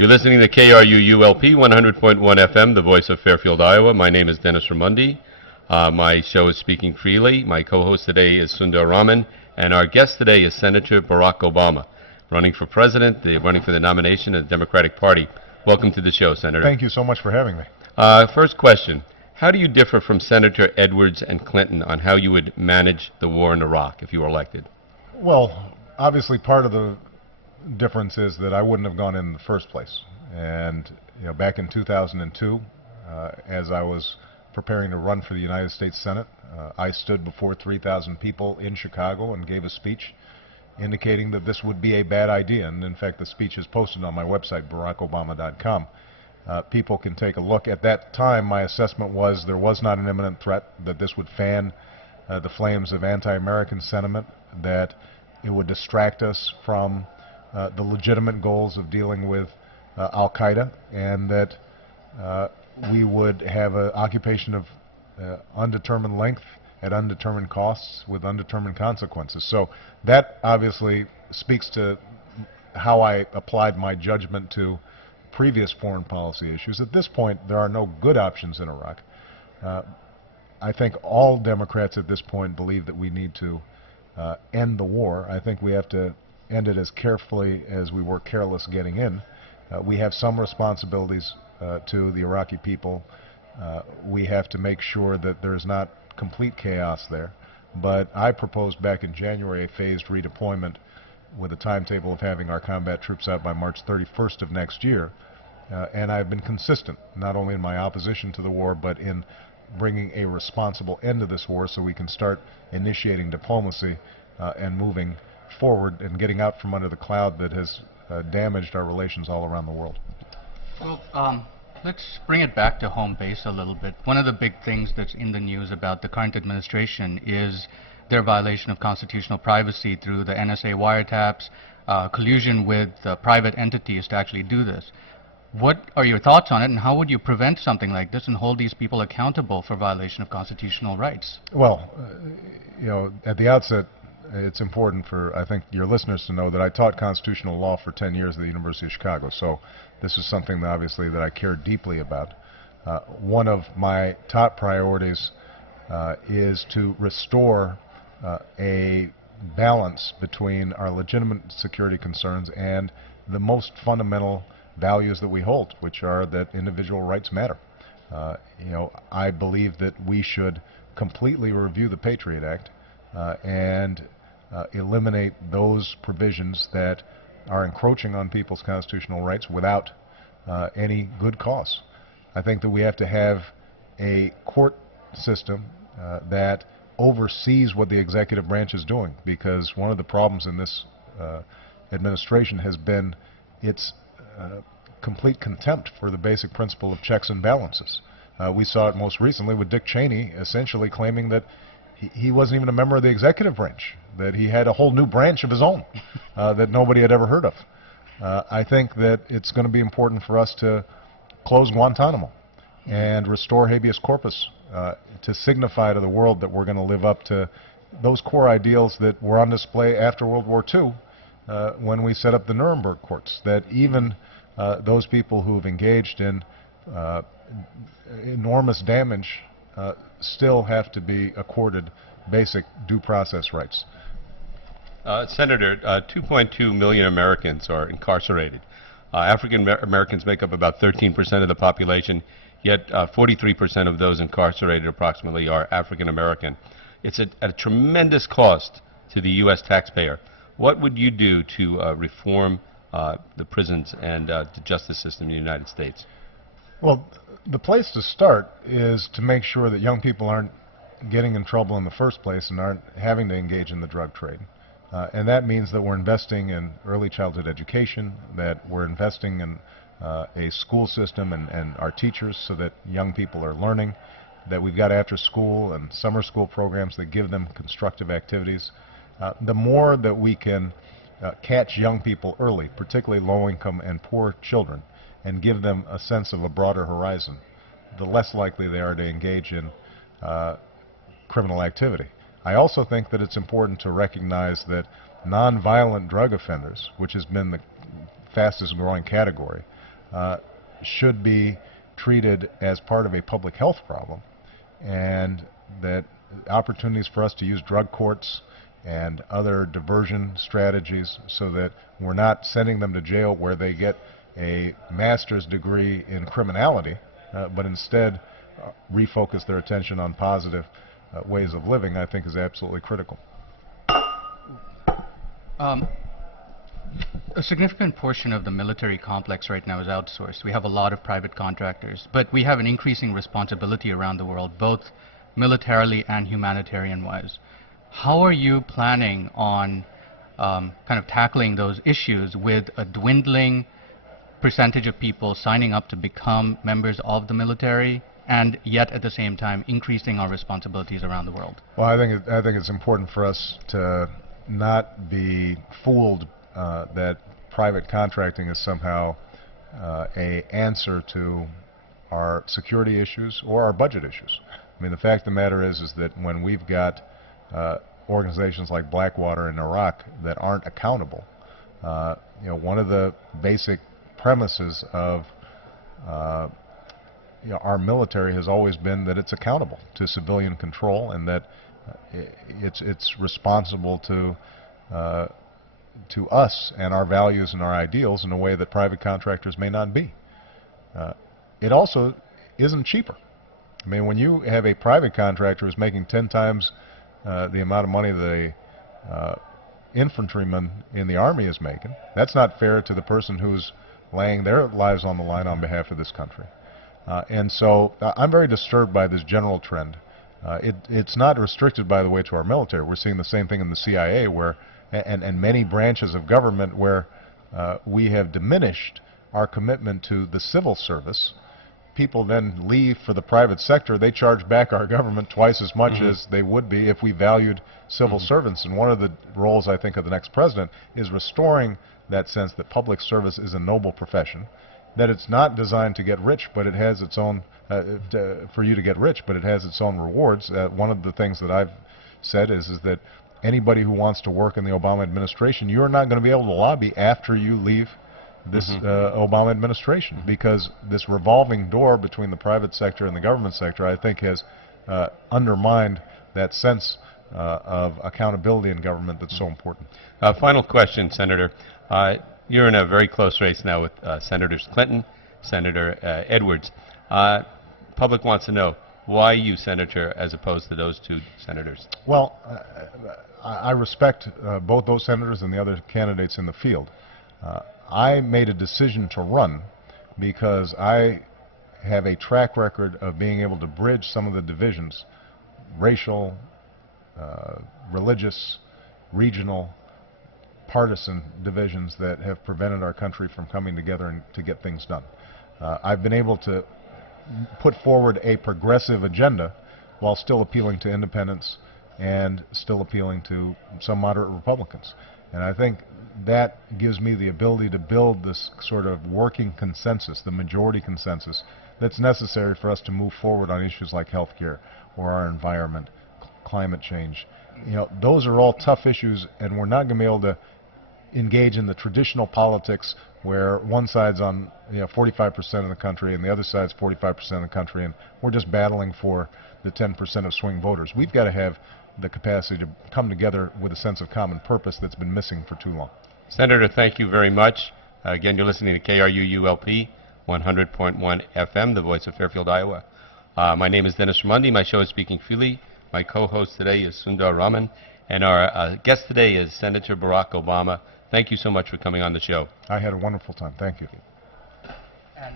You're listening to KRUULP 100.1 FM, the voice of Fairfield, Iowa. My name is Dennis Raimondi. My show is Speaking Freely. My co-host today is Sundar Raman, and our guest today is Senator Barack Obama, running for president, running for the nomination of the Democratic Party. Welcome to the show, Senator. Thank you so much for having me. First question. How do you differ from Senator Edwards and Clinton on how you would manage the war in Iraq if you were elected? Well, obviously part of the difference is that I wouldn't have gone in the first place. And back in 2002, as I was preparing to run for the United States Senate, I stood before 3,000 people in Chicago and gave a speech indicating that this would be a bad idea. And in fact, the speech is posted on my website, barackobama.com. People can take a look. At that time, my assessment was there was not an imminent threat, that this would fan the flames of anti-American sentiment, that it would distract us from the legitimate goals of dealing with Al-Qaeda, and that we would have an occupation of undetermined length at undetermined costs with undetermined consequences. So that obviously speaks to how I applied my judgment to previous foreign policy issues. At this point, there are no good options in Iraq. I think all Democrats at this point believe that we need to end the war. I think we have to end it as carefully as we were careless getting in. We have some responsibilities to the Iraqi people. We have to make sure that there's not complete chaos there. But I proposed back in January a phased redeployment with a timetable of having our combat troops out by March 31st of next year. And I've been consistent, not only in my opposition to the war, but in bringing a responsible end to this war so we can start initiating diplomacy and moving forward and getting out from under the cloud that has damaged our relations all around the world. Well, let's bring it back to home base a little bit. One of the big things that's in the news about the current administration is their violation of constitutional privacy through the NSA wiretaps, collusion with private entities to actually do this. What are your thoughts on it, and how would you prevent something like this and hold these people accountable for violation of constitutional rights? Well, at the outset, it's important for, I think, your listeners to know that I taught constitutional law for 10 years at the University of Chicago, so this is something that obviously that I care deeply about. One of my top priorities is to restore a balance between our legitimate security concerns and the most fundamental values that we hold, which are that individual rights matter. I believe that we should completely review the Patriot Act and eliminate those provisions that are encroaching on people's constitutional rights without any good cause. I think that we have to have a court system that oversees what the executive branch is doing, because one of the problems in this administration has been its complete contempt for the basic principle of checks and balances. We saw it most recently with Dick Cheney essentially claiming that he wasn't even a member of the executive branch, that he had a whole new branch of his own that nobody had ever heard of. I think that it's going to be important for us to close Guantanamo and restore habeas corpus to signify to the world that we're going to live up to those core ideals that were on display after World War II when we set up the Nuremberg courts, that even those people who've engaged in enormous damage still have to be accorded basic due process rights. Senator, 2.2 million Americans are incarcerated. African Americans make up about 13% of the population, yet 43% of those incarcerated approximately are African American. It's at a tremendous cost to the U.S. taxpayer. What would you do to reform the prisons and the justice system in the United States? Well, the place to start is to make sure that young people aren't getting in trouble in the first place and aren't having to engage in the drug trade. And that means that we're investing in early childhood education, that we're investing in a school system and our teachers so that young people are learning, that we've got after school and summer school programs that give them constructive activities. The more that we can catch young people early, particularly low-income and poor children, and give them a sense of a broader horizon, the less likely they are to engage in criminal activity. I also think that it's important to recognize that nonviolent drug offenders, which has been the fastest growing category, should be treated as part of a public health problem, and that opportunities for us to use drug courts and other diversion strategies so that we're not sending them to jail where they get a master's degree in criminality, but instead refocus their attention on positive ways of living, I think is absolutely critical. A significant portion of the military complex right now is outsourced. We have a lot of private contractors, but we have an increasing responsibility around the world, both militarily and humanitarian-wise. How are you planning on kind of tackling those issues with a dwindling percentage of people signing up to become members of the military, and yet at the same time increasing our responsibilities around the world? Well, I think it's important for us to not be fooled that private contracting is somehow a answer to our security issues or our budget issues. I mean, the fact of the matter is that when we've got organizations like Blackwater in Iraq that aren't accountable, one of the basic premises of our military has always been that it's accountable to civilian control, and that it's responsible to us and our values and our ideals in a way that private contractors may not be. It also isn't cheaper. I mean, when you have a private contractor who's making 10 times the amount of money the infantryman in the Army is making, that's not fair to the person who's laying their lives on the line on behalf of this country. And so I'm very disturbed by this general trend. It's not restricted, by the way, to our military. We're seeing the same thing in the CIA where, and many branches of government where we have diminished our commitment to the civil service. People then leave for the private sector. They charge back our government twice as much as they would be if we valued civil servants. And one of the roles, I think, of the next president is restoring that sense that public service is a noble profession, that it's not designed to get rich, but it has its own, for you to get rich, but it has its own rewards. One of the things that I've said is that anybody who wants to work in the Obama administration, you're not going to be able to lobby after you leave this Obama administration, because this revolving door between the private sector and the government sector, I think, has undermined that sense of accountability in government that's so important. Final question, Senator. You're in a very close race now with Senators Clinton, Senator Edwards. Public wants to know, why you, Senator, as opposed to those two senators? Well, I respect both those senators and the other candidates in the field. I made a decision to run because I have a track record of being able to bridge some of the divisions, racial, religious, regional, partisan divisions that have prevented our country from coming together and to get things done. I've been able to put forward a progressive agenda while still appealing to independents and still appealing to some moderate Republicans. And I think that gives me the ability to build this sort of working consensus, the majority consensus, that's necessary for us to move forward on issues like health care or our environment, climate change. Those are all tough issues, and we're not going to be able to engage in the traditional politics where one side's on 45% of the country and the other side's 45% of the country, and we're just battling for the 10% of swing voters. We've got to have the capacity to come together with a sense of common purpose that's been missing for too long. Senator, thank you very much. Again, you're listening to KRUULP 100.1 FM, the voice of Fairfield, Iowa. My name is Dennis Raimondi. My show is Speaking Freely. My co-host today is Sundar Raman, and our guest today is Senator Barack Obama. Thank you so much for coming on the show. I had a wonderful time. Thank you. And